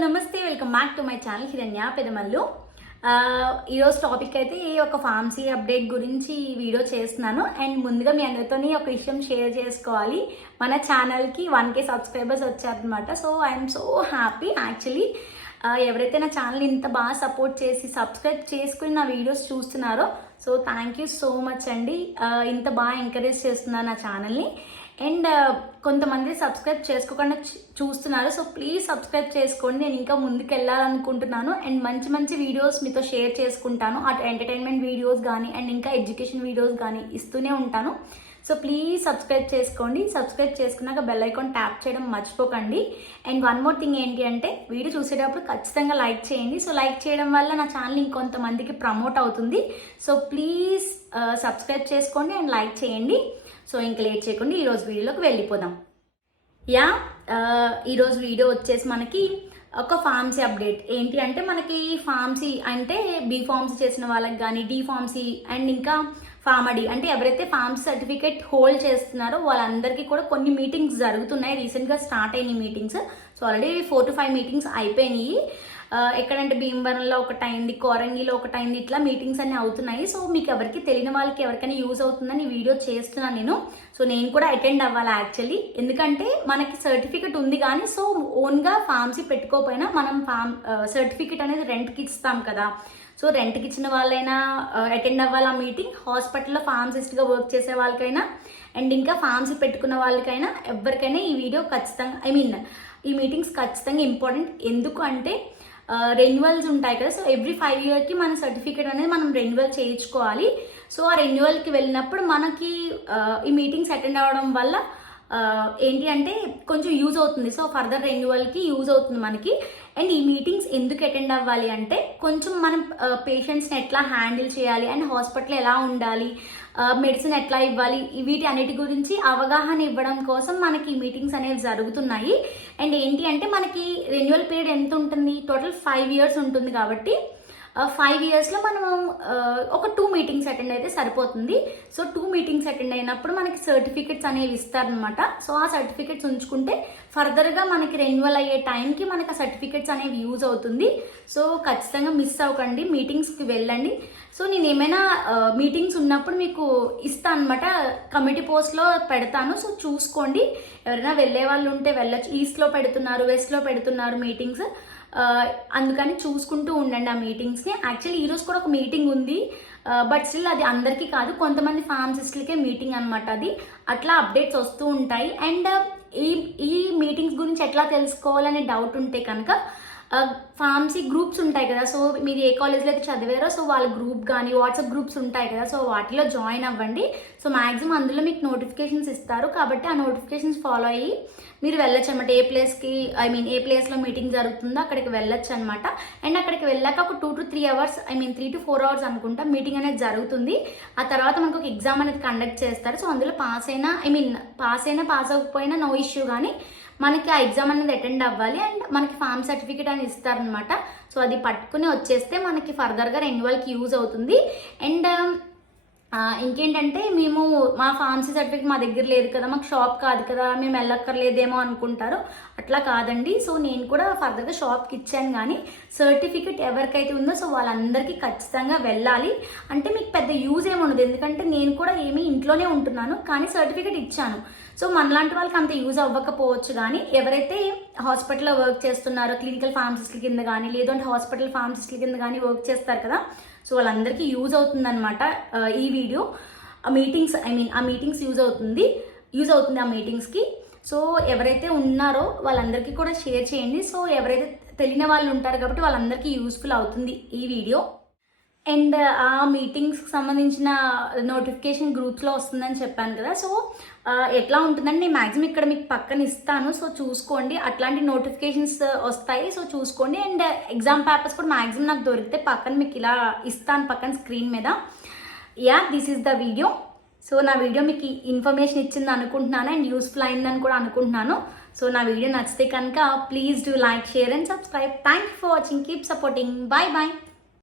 నమస్తే, welcome back to my channel హిరణ్య పెదమల్లు. ఈరోజు టాపిక్ అయితే ఒక ఫార్మసీ అప్డేట్ గురించి వీడియో చేస్తున్నాను. అండ్ ముందుగా మీ అందరితో ఒక విషయం షేర్ చేసుకోవాలి. మన ఛానల్కి 1K సబ్స్క్రైబర్స్ వచ్చారనమాట. So I'm so happy actually. ఎవరైతే నా ఛానల్ ఇంత బాగా సపోర్ట్ చేసి సబ్స్క్రైబ్ చేసుకుని నా వీడియోస్ చూస్తున్నారో so thank you so much అండి. ఇంత బాగా ఎంకరేజ్ చేస్తున్నారు నా ఛానల్ని. అండ్ కొంతమంది సబ్స్క్రైబ్ చేసుకోకుండా చూస్తున్నారు. సో ప్లీజ్ సబ్స్క్రైబ్ చేసుకోండి. నేను ఇంకా ముందుకు వెళ్ళాలనుకుంటున్నాను. అండ్ మంచి మంచి వీడియోస్ మీతో షేర్ చేసుకుంటాను. అటు ఎంటర్టైన్మెంట్ వీడియోస్ కానీ అండ్ ఇంకా ఎడ్యుకేషన్ వీడియోస్ కానీ ఇస్తూనే ఉంటాను. సో ప్లీజ్ సబ్స్క్రైబ్ చేసుకోండి. సబ్స్క్రైబ్ చేసుకున్నాక బెల్ ఐకాన్ ట్యాప్ చేయడం మర్చిపోకండి. అండ్ వన్ మోర్ థింగ్ ఏంటి అంటే వీడియో చూసేటప్పుడు ఖచ్చితంగా లైక్ చేయండి. సో లైక్ చేయడం వల్ల నా ఛానల్ ఇంకొంతమందికి ప్రమోట్ అవుతుంది. సో ప్లీజ్ సబ్స్క్రైబ్ చేసుకోండి అండ్ లైక్ చేయండి. సో ఇంక లేట్ చేయకుండా ఈరోజు వీడియోలోకి వెళ్ళిపోదాం. ఈరోజు వీడియో వచ్చేసి మనకి ఒక ఫార్మసీ అప్డేట్. ఏంటి అంటే మనకి ఫార్మసీ అంటే బీ ఫార్మసీ చేసిన వాళ్ళకి కానీ డి ఫార్మసీ అండ్ ఇంకా ఫార్మడీ అంటే ఎవరైతే ఫార్మసీ సర్టిఫికేట్ హోల్డ్ చేస్తున్నారో వాళ్ళందరికీ కూడా కొన్ని మీటింగ్స్ జరుగుతున్నాయి. రీసెంట్గా స్టార్ట్ అయినాయి meetings. So already 4 to 5 meetings అయిపోయినాయి. ఎక్కడంటే భీమవరంలో ఒకటి అయింది, కోరంగిలో ఒకటి అయింది, ఇట్లా మీటింగ్స్ అన్నీ అవుతున్నాయి. సో మీకు ఎవరికి తెలియని వాళ్ళకి ఎవరికైనా యూజ్ అవుతుందని వీడియో చేస్తున్నాను నేను. సో నేను కూడా అటెండ్ అవ్వాలి యాక్చువల్లీ. ఎందుకంటే మనకి సర్టిఫికేట్ ఉంది కానీ సో ఓన్గా ఫార్మసీ పెట్టుకోకపోయినా మనం సర్టిఫికేట్ అనేది రెంట్కి ఇస్తాం కదా. సో రెంట్కి ఇచ్చిన వాళ్ళైనా అటెండ్ అవ్వాలి ఆ మీటింగ్. హాస్పిటల్లో ఫార్మసిస్ట్గా వర్క్ చేసే వాళ్ళకైనా అండ్ ఇంకా ఫార్మసీ పెట్టుకున్న వాళ్ళకైనా ఎవరికైనా ఈ వీడియో ఖచ్చితంగా ఈ మీటింగ్స్ ఖచ్చితంగా ఇంపార్టెంట్. ఎందుకు అంటే రెన్యువల్స్ ఉంటాయి కదా. సో ఎవ్రీ 5 yearsకి మన సర్టిఫికేట్ అనేది మనం రెన్యువల్ చేయించుకోవాలి. సో ఆ రెన్యువల్కి వెళ్ళినప్పుడు మనకి ఈ మీటింగ్స్ అటెండ్ అవ్వడం వల్ల ఏంటి అంటే కొంచెం యూజ్ అవుతుంది. సో ఫర్దర్ రెన్యువల్కి యూజ్ అవుతుంది మనకి. అండ్ ఈ మీటింగ్స్ ఎందుకు అటెండ్ అవ్వాలి అంటే కొంచెం మనం పేషెంట్స్ని ఎట్లా హ్యాండిల్ చేయాలి అండ్ హాస్పిటల్ ఎలా ఉండాలి, మెడిసిన్ ఎట్లా ఇవ్వాలి, వీటి అన్నిటి గురించి అవగాహన ఇవ్వడం కోసం మనకి ఈ మీటింగ్స్ అనేవి జరుగుతున్నాయి. అండ్ ఏంటి అంటే మనకి రెన్యువల్ పీరియడ్ ఎంత ఉంటుంది, టోటల్ 5 years ఉంటుంది. కాబట్టి 5 yearsలో మనం ఒక 2 meetings అటెండ్ అయితే సరిపోతుంది. సో 2 meetings అటెండ్ అయినప్పుడు మనకి సర్టిఫికెట్స్ అనేవి ఇస్తారనమాట. సో ఆ సర్టిఫికెట్స్ ఉంచుకుంటే ఫర్దర్గా మనకి రెన్యువల్ అయ్యే టైంకి మనకి ఆ సర్టిఫికెట్స్ అనేవి యూజ్ అవుతుంది. సో ఖచ్చితంగా మిస్ అవ్వకండి, మీటింగ్స్కి వెళ్ళండి. సో నేను ఏమైనా మీటింగ్స్ ఉన్నప్పుడు మీకు ఇస్తాను అనమాట, కమిటీ పోస్ట్లో పెడతాను. సో చూసుకోండి, ఎవరైనా వెళ్ళే వాళ్ళు ఉంటే వెళ్ళచ్చు. ఈస్ట్లో పెడుతున్నారు, వెస్ట్లో పెడుతున్నారు మీటింగ్స్. అందుకని చూసుకుంటూ ఉండండి ఆ మీటింగ్స్ని. యాక్చువల్లీ ఈరోజు కూడా ఒక మీటింగ్ ఉంది, బట్ స్టిల్ అది అందరికీ కాదు, కొంతమంది ఫార్మసిస్టులకే మీటింగ్ అనమాట అది. అట్లా అప్డేట్స్ వస్తూ ఉంటాయి. అండ్ ఈ మీటింగ్స్ గురించి ఎట్లా తెలుసుకోవాలనే డౌట్ ఉంటే కనుక ఫార్మసీ గ్రూప్స్ ఉంటాయి కదా. సో మీరు ఏ కాలేజ్లో అయితే చదివారో సో వాళ్ళ గ్రూప్ కానీ వాట్సాప్ గ్రూప్స్ ఉంటాయి కదా. సో వాటిలో జాయిన్ అవ్వండి. సో మ్యాక్సిమం అందులో మీకు నోటిఫికేషన్స్ ఇస్తారు. కాబట్టి ఆ నోటిఫికేషన్స్ ఫాలో అయ్యి మీరు వెళ్ళొచ్చు అనమాట. ఏ ప్లేస్లో మీటింగ్ జరుగుతుందో అక్కడికి వెళ్ళొచ్చు అనమాట. అండ్ అక్కడికి వెళ్ళాక ఒక 2 to 3 hours 3 to 4 hours అనుకుంటా మీటింగ్ అనేది జరుగుతుంది. ఆ తర్వాత మనకు ఒక ఎగ్జామ్ అనేది కండక్ట్ చేస్తారు. సో అందులో పాస్ పాస్ అవ్వకపోయినా నో ఇష్యూ, కానీ మనకి ఆ ఎగ్జామ్ అనేది అటెండ్ అవ్వాలి. అండ్ మనకి ఫార్మ్ సర్టిఫికేట్ అని ఇస్తారనమాట. సో అది పట్టుకుని వచ్చేస్తే మనకి ఫర్దర్గా రెన్యువల్కి యూజ్ అవుతుంది. అండ్ ఇంకేంటంటే మా ఫార్మసీ సర్టిఫికేట్ మా దగ్గర లేదు కదా, మాకు షాప్ కాదు కదా, మేము వెళ్ళక్కర్లేదేమో అనుకుంటారు. అట్లా కాదండి. సో నేను కూడా ఫర్దర్గా షాప్కి ఇచ్చాను, కానీ సర్టిఫికేట్ ఎవరికైతే ఉందో సో వాళ్ళందరికీ ఖచ్చితంగా వెళ్ళాలి. అంటే మీకు పెద్ద యూజ్ ఏమి ఉండదు, ఎందుకంటే నేను కూడా ఇంట్లోనే ఉంటున్నాను కానీ సర్టిఫికేట్ ఇచ్చాను. సో మనలాంటి వాళ్ళకి అంత యూజ్ అవ్వకపోవచ్చు, కానీ ఎవరైతే హాస్పిటల్లో వర్క్ చేస్తున్నారో క్లినికల్ ఫార్మసిస్ట్ల కింద కానీ లేదంటే హాస్పిటల్ ఫార్మసిస్ట్ల కింద కానీ వర్క్ చేస్తారు కదా, సో వాళ్ళందరికీ యూజ్ అవుతుందన్నమాట ఈ వీడియో. ఆ మీటింగ్స్ యూజ్ అవుతుంది ఆ మీటింగ్స్కి. సో ఎవరైతే ఉన్నారో వాళ్ళందరికీ కూడా షేర్ చేయండి. సో ఎవరైతే తెలియని వాళ్ళు ఉంటారు కాబట్టి వాళ్ళందరికీ యూస్ఫుల్ అవుతుంది ఈ వీడియో. అండ్ ఆ మీటింగ్స్కి సంబంధించిన నోటిఫికేషన్ గ్రూప్స్లో వస్తుందని చెప్పాను కదా. సో ఎట్లా ఉంటుందంటే నేను మ్యాక్సిమం ఇక్కడ మీకు పక్కన ఇస్తాను. సో చూసుకోండి, అట్లాంటి నోటిఫికేషన్స్ వస్తాయి. సో చూసుకోండి. అండ్ ఎగ్జామ్ పేపర్స్ కూడా మ్యాక్సిమం నాకు దొరికితే పక్కన మీకు ఇలా ఇస్తాను, పక్కన స్క్రీన్ మీద. This is the video. So నా వీడియో మీకు ఇన్ఫర్మేషన్ ఇచ్చింది అనుకుంటున్నాను అండ్ యూస్ఫుల్ అయిందని కూడా అనుకుంటున్నాను. సో నా వీడియో నచ్చితే కనుక please do like, share and subscribe. Thank you for watching. Keep supporting. Bye bye.